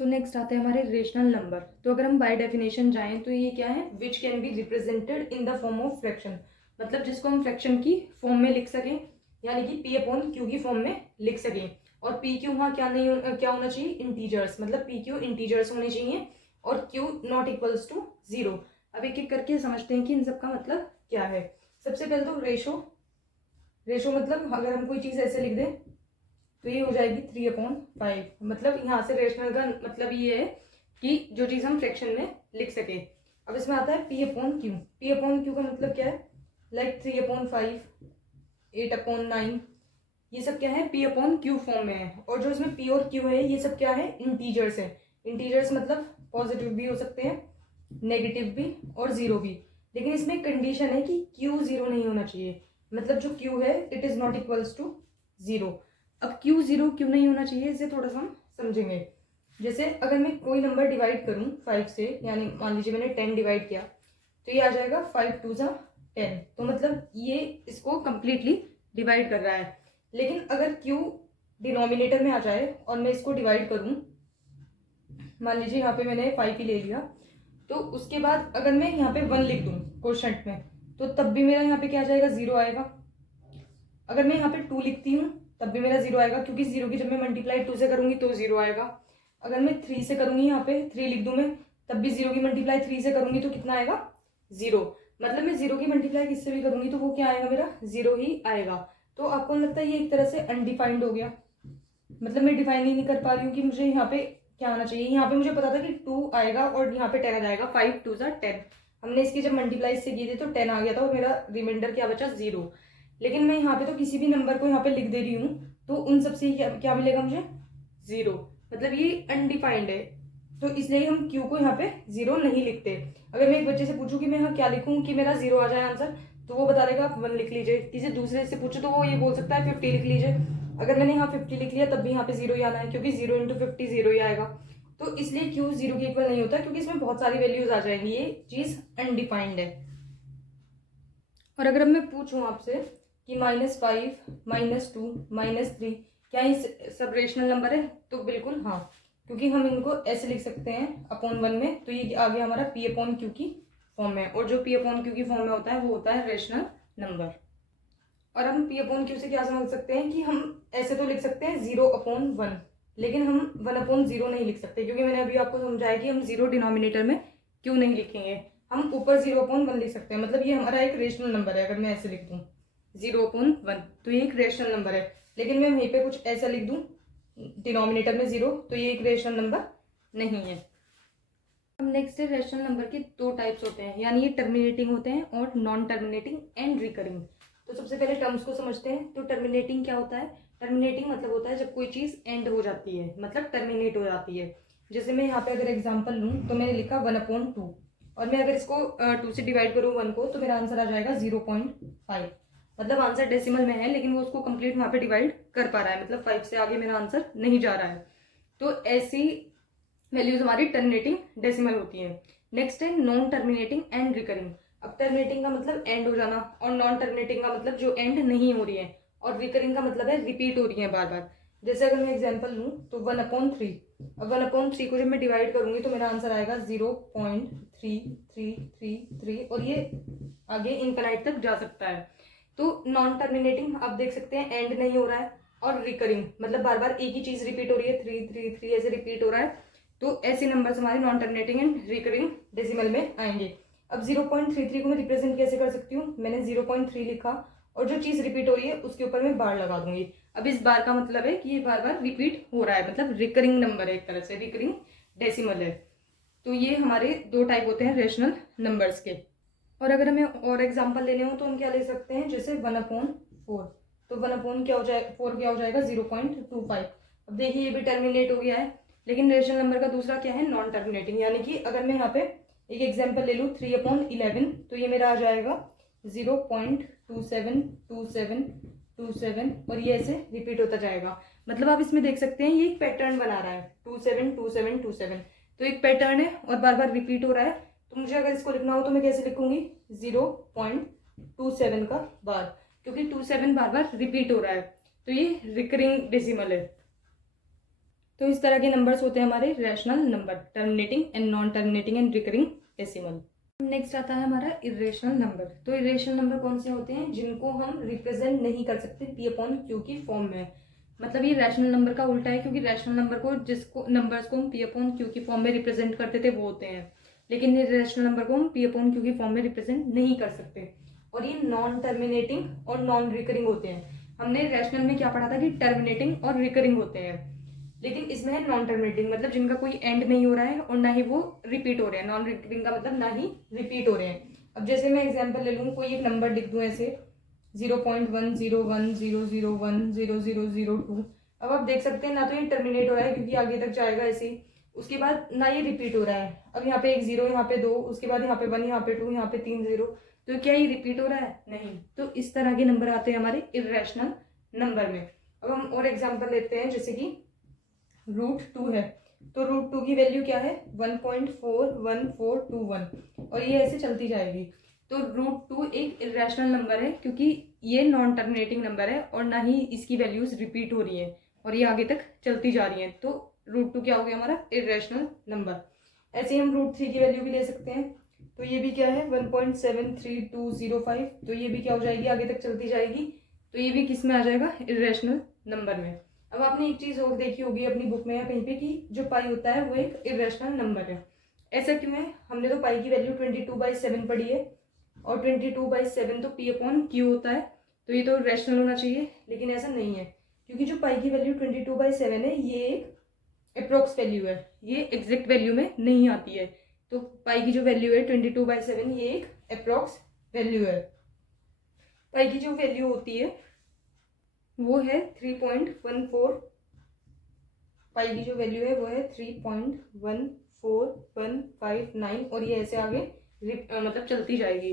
So next आते हैं हमारे रेशनल नंबर। तो अगर हम बाय डेफिनेशन जाएं तो ये क्या है, which can be represented in the form of fraction, मतलब जिसको हम फ्रैक्शन की फॉर्म में लिख सकें, यानी कि पी अपॉन क्यू की फॉर्म में लिख सकें। और पी क्यू वहाँ क्या होना चाहिए, इंटीजर्स, मतलब पी क्यू इंटीजर्स होने चाहिए और q not equals to zero. अब एक एक करके समझते हैं कि इन सब का मतलब क्या है। सबसे पहले तो रेशो मतलब अगर हम कोई चीज़ ऐसे लिख दें तो ये हो जाएगी 3/5। मतलब यहाँ से रेशनल का मतलब ये है कि जो चीज़ हम फ्रैक्शन में लिख सके। अब इसमें आता है P upon Q. P upon Q का मतलब क्या है, लाइक 3/5, 8/9, ये सब क्या है, पी अपॉन क्यू फॉर्म में है। और जो इसमें पी और क्यू है ये सब क्या है, इंटीजर्स है। इंटीजर्स मतलब पॉजिटिव भी हो सकते हैं, नेगेटिव भी और जीरो भी। लेकिन इसमें एक कंडीशन है कि क्यू जीरो नहीं होना चाहिए, मतलब जो क्यू है it is not equals to zero. अब क्यू जीरो क्यों नहीं होना चाहिए, इसे थोड़ा सा हम समझेंगे। जैसे अगर मैं कोई नंबर डिवाइड करूं 5 से, यानी मान लीजिए मैंने 10 डिवाइड किया, तो ये आ जाएगा 5 2 10। तो मतलब ये इसको कंप्लीटली डिवाइड कर रहा है। लेकिन अगर क्यू डिनोमिनेटर में आ जाए और मैं इसको डिवाइड करूं, मान लीजिए यहाँ पे मैंने 5 ही ले लिया, तो उसके बाद अगर मैं यहाँ पे 1 लिख दूं क्वोशंट में, तो तब भी मेरा यहाँ पे क्या आ जाएगा, जीरो आएगा। अगर मैं यहाँ पे 2 लिखती हूँ तब भी मेरा जीरो आएगा, क्योंकि जीरो की जब मैं मल्टीप्लाई 2 से करूंगी तो जीरो आएगा। अगर मैं 3 से करूंगी, यहाँ पे 3 लिख दूं मैं, तब भी जीरो की मल्टीप्लाई 3 से करूंगी तो कितना आएगा, जीरो। मतलब मैं जीरो की मल्टीप्लाई किससे भी करूंगी तो वो क्या आएगा, मेरा जीरो ही आएगा। तो आपको लगता है ये एक तरह से अनडिफाइंड हो गया, मतलब मैं डिफाइन ही नहीं कर पा रही हूँ कि मुझे यहाँ पे क्या आना चाहिए। यहाँ पे मुझे पता था कि 2 आएगा और यहाँ पे 10 आ जाएगा, 5 2 10। हमने इसकी जब मल्टीप्लाई से की थी तो 10 आ गया था और मेरा रिमाइंडर क्या बचा, जीरो। लेकिन मैं यहाँ पे तो किसी भी नंबर को यहाँ पे लिख दे रही हूँ तो उन सबसे क्या मिलेगा मुझे, जीरो। मतलब ये अनडिफाइंड है, तो इसलिए हम क्यू को यहाँ पे जीरो नहीं लिखते। अगर मैं एक बच्चे से पूछूं कि मैं यहाँ क्या लिखूं कि मेरा जीरो आ जाए आंसर, तो वो बता देगा आप 1 लिख लीजिए। किसी दूसरे से पूछो तो वो ये बोल सकता है 50 लिख लीजिए। अगर मैंने यहाँ 50 लिख लिया तब भी यहाँ पे जीरो ही आना है, क्योंकि 0 × 50 जीरो ही आएगा। तो इसलिए क्यू जीरो के इक्वल नहीं होता, क्योंकि इसमें बहुत सारी वैल्यूज आ जाएंगी, ये चीज अनडिफाइंड है। और अगर अब मैं पूछूं आपसे कि -5, -2, -3 क्या ये सब रेशनल नंबर है, तो बिल्कुल हाँ, क्योंकि हम इनको ऐसे लिख सकते हैं अपॉन 1 में, तो ये आ गया हमारा पी अपॉन क्यू की फॉर्म में। और जो पी अपॉन क्यू की फॉर्म में होता है वो होता है रेशनल नंबर। और हम पी अपॉन क्यू से क्या समझ सकते हैं कि हम ऐसे तो लिख सकते हैं 0/1, लेकिन हम 1/0 नहीं लिख सकते, क्योंकि मैंने अभी आपको समझाया कि हम जीरो डिनोमिनेटर में क्यों नहीं लिखेंगे। हम ऊपर 0/1 लिख सकते हैं, मतलब ये हमारा एक रेशनल नंबर है। अगर मैं ऐसे लिख दूं 0/1 तो ये एक रेशनल नंबर है। लेकिन मैं वहीं पे कुछ ऐसा लिख दूं डिनोमिनेटर में 0, तो ये एक रेशनल नंबर नहीं है। अब नेक्स्ट है रेशनल नंबर के दो टाइप्स होते हैं, यानी ये टर्मिनेटिंग होते हैं और नॉन टर्मिनेटिंग एंड रिकरिंग। तो सबसे पहले टर्म्स को समझते हैं। तो टर्मिनेटिंग क्या होता है, टर्मिनेटिंग मतलब होता है जब कोई चीज़ एंड हो जाती है, मतलब टर्मिनेट हो जाती है। जैसे मैं यहाँ पे अगर एग्जाम्पल लूँ तो मैंने लिखा 1/2, और मैं अगर इसको 2 से डिवाइड करूँ 1 को, तो मेरा आंसर आ जाएगा 0.5। मतलब आंसर डेसिमल में है, लेकिन वो उसको कंप्लीट वहाँ पे डिवाइड कर पा रहा है, मतलब 5 से आगे मेरा आंसर नहीं जा रहा है। तो ऐसी वैल्यूज हमारी टर्मिनेटिंग डेसिमल होती है। नेक्स्ट है नॉन टर्मिनेटिंग एंड रिकरिंग। अब टर्मिनेटिंग का मतलब एंड हो जाना, और नॉन टर्मिनेटिंग का मतलब जो एंड नहीं हो रही है, और रिकरिंग का मतलब है रिपीट हो रही है बार बार। जैसे अगर मैं एग्जांपल लूँ तो 1/3। अब 1/3 को जब मैं डिवाइड करूंगी तो मेरा आंसर आएगा 0.3333, और ये आगे इनफिनाइट तक जा सकता है। तो नॉन टर्मिनेटिंग आप देख सकते हैं एंड नहीं हो रहा है, और रिकरिंग मतलब बार बार एक ही चीज रिपीट हो रही है, 333 ऐसे रिपीट हो रहा है। तो ऐसे नंबर्स हमारे non terminating and recurring decimal में आएंगे। अब 0.33 को मैं रिप्रेजेंट कैसे कर सकती हूँ, मैंने 0.3 लिखा और जो चीज रिपीट हो रही है उसके ऊपर मैं बार लगा दूंगी। अब इस बार का मतलब है कि ये बार बार रिपीट हो रहा है, मतलब रिकरिंग नंबर है, एक तरह से रिकरिंग डेसिमल है। तो ये हमारे दो टाइप होते हैं रेशनल नंबर्स के। और अगर हमें और एग्जाम्पल लेने हो तो हम क्या ले सकते हैं, जैसे 1/4। तो 1 क्या हो जाएगा, 4 क्या हो जाएगा, 0.25। अब देखिए ये भी टर्मिनेट हो गया है, लेकिन रेशनल नंबर का दूसरा क्या है, नॉन टर्मिनेटिंग। यानी कि अगर मैं यहाँ पे एक एग्जाम्पल ले लूँ 3/11, तो ये मेरा आ जाएगा 0.272727, और ये ऐसे रिपीट होता जाएगा। मतलब आप इसमें देख सकते हैं ये एक पैटर्न बना रहा है, 272727। तो एक पैटर्न है और बार बार रिपीट हो रहा है। तो मुझे अगर इसको लिखना हो तो मैं कैसे लिखूंगी, 0.27 का बार, क्योंकि 27 बार बार रिपीट हो रहा है, तो ये रिकरिंग डेसिमल है। तो इस तरह के नंबर्स होते हैं हमारे rational number, terminating and non terminating and recurring decimal. Next आता है हमारा इरेशनल नंबर। तो इरेशनल नंबर कौन से होते हैं? जिनको हम रिप्रेजेंट नहीं कर सकते पी अपॉन क्यू की फॉर्म में। मतलब ये रैशनल नंबर का उल्टा है, क्योंकि रैशनल नंबर को जिसको नंबर्स को हम पी अपॉन क्यू की फॉर्म में रिप्रेजेंट करते थे वो होते हैं, लेकिन ये रैशनल नंबर को हम पी अपॉन क्यू की फॉर्म में रिप्रेजेंट नहीं कर सकते। और ये नॉन टर्मिनेटिंग और नॉन रिकरिंग होते हैं। हमने रैशनल में क्या पढ़ा था कि टर्मिनेटिंग और रिकरिंग होते हैं, लेकिन इसमें है नॉन टर्मिनेटिंग, मतलब जिनका कोई एंड नहीं हो रहा है और ना ही वो रिपीट हो रहे हैं। नॉन रिकरिंग का मतलब ना ही रिपीट हो रहे हैं। अब जैसे मैं एग्जांपल ले लूँ, कोई एक नंबर लिख दूँ ऐसे 0.1010000002। अब आप देख सकते हैं ना तो ये टर्मिनेट हो रहा है क्योंकि आगे तक जाएगा ऐसे ही, उसके बाद ना ये रिपीट हो रहा है। अब यहाँ पे एक 0, यहाँ पे 2, उसके बाद यहाँ पे 1, यहाँ पे 2, यहाँ पे 3 0, तो क्या ये रिपीट हो रहा है? नहीं। तो इस तरह के नंबर आते हैं हमारे इरेशनल नंबर में। अब हम और एग्जाम्पल लेते हैं, जैसे कि √2 है, तो √2 की वैल्यू क्या है? 1.41421, और ये ऐसे चलती जाएगी। तो √2 एक इरेशनल नंबर है क्योंकि ये नॉन टर्मिनेटिंग नंबर है और ना ही इसकी वैल्यूज रिपीट हो रही है और ये आगे तक चलती जा रही है। तो √2 क्या हो गया हमारा? Irrational number. ऐसे ही हम √3 की वैल्यू भी ले सकते हैं। तो ये भी क्या है? 1.73205, तो ये भी क्या हो जाएगी? आगे तक चलती जाएगी। तो ये भी किस में आ जाएगा? इरेशनल नंबर में। अब आपने एक चीज और देखी होगी अपनी बुक में या कहीं पे कि जो पाई होता है वो एक इरेशनल नंबर है। ऐसा क्यों है? हमने तो पाई की वैल्यू 22/7 पढ़ी है, और 22/7 तो पी अपॉन क्यू होता है, तो ये तो रैशनल होना चाहिए, लेकिन ऐसा नहीं है क्योंकि जो पाई की वैल्यू 22/7 है ये एक अप्रोक्स वैल्यू है, ये एग्जैक्ट वैल्यू में नहीं आती है। तो पाई की जो वैल्यू है 22/7 ये एक अप्रोक्स वैल्यू है। पाई की जो वैल्यू होती है वो है 3.14। पाई की जो वैल्यू है वो है 3.14159, और ये ऐसे आगे मतलब चलती जाएगी।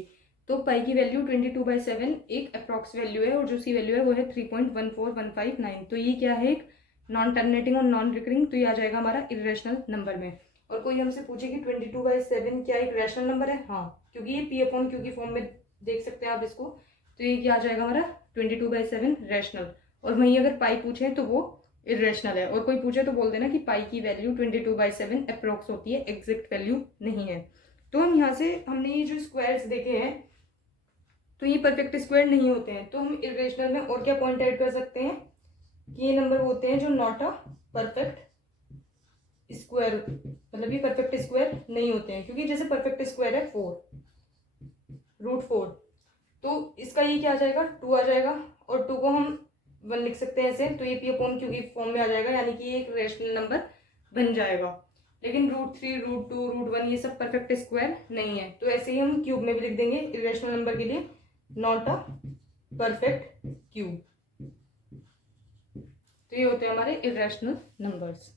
तो पाई की वैल्यू 22/7 एक अप्रॉक्स वैल्यू है, और जो सी वैल्यू है वो है 3.14159। तो ये क्या है? एक नॉन टर्मिनेटिंग और नॉन रिकरिंग, तो ये आ जाएगा हमारा इरेशनल नंबर में। और कोई हमसे पूछे कि 22/7 क्या एक रैशनल नंबर है? हाँ, क्योंकि ये पी अपॉन क्यू की फॉर्म में देख सकते हैं आप इसको, तो ये क्या आ जाएगा हमारा? 22/7 रैशनल। और वहीं अगर पाई पूछे तो वो इरेशनल है, और कोई पूछे तो बोल देना कि पाई की वैल्यू 22/7 अप्रोक्स होती है, एग्जैक्ट वैल्यू नहीं है। तो हम यहाँ से हमने ये जो स्क्वायर्स देखे हैं तो ये परफेक्ट स्क्वायर नहीं होते हैं, तो हम इरेशनल में और क्या पॉइंट ऐड कर सकते हैं कि ये नंबर होते हैं जो नॉट अ परफेक्ट स्क्वायर, मतलब ये परफेक्ट स्क्वायर नहीं होते हैं, क्योंकि जैसे परफेक्ट स्क्वायर है 4, √4, तो इसका ये क्या आ जाएगा? 2 आ जाएगा, और 2 को हम 1 लिख सकते हैं ऐसे, तो ये पी अपॉन क्यू की फॉर्म में आ जाएगा, यानी कि ये एक रैशनल नंबर बन जाएगा। लेकिन √3, √2, √1 ये सब परफेक्ट स्क्वायर नहीं है, तो ऐसे ही हम क्यूब में भी लिख देंगे इरेशनल नंबर के लिए नॉट अ परफेक्ट क्यूब। तो ये होते हैं हमारे इरेशनल नंबर्स।